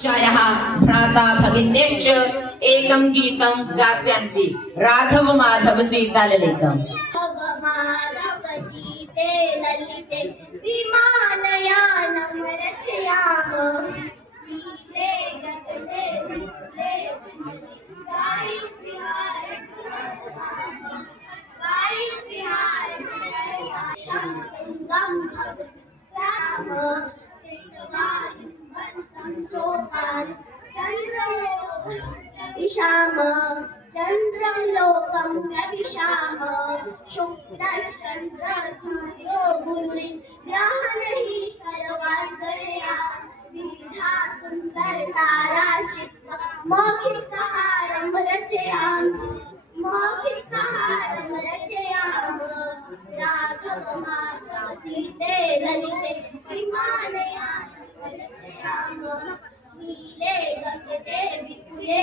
शायः भ्राता भगिन्यश्च एकं गीतं गास्यन्ति राघव माधव सीताललितम्। सीते ललिते विमानयानं रचयामः नीले गगने विपुले वायुविहार शङ्कुन्दं भवति सोपान चन्द्रं लोकं प्रविशाम शुक्लश्चन्द्र सूर्यो गुरुर्ग्रहणैः सर्वार्गणया विविधा सुन्दर ताराश्री मौखिकहारं रचयामः राघव माधव सीते ललिते विमानयानं रचयामः नीले गगने विपुले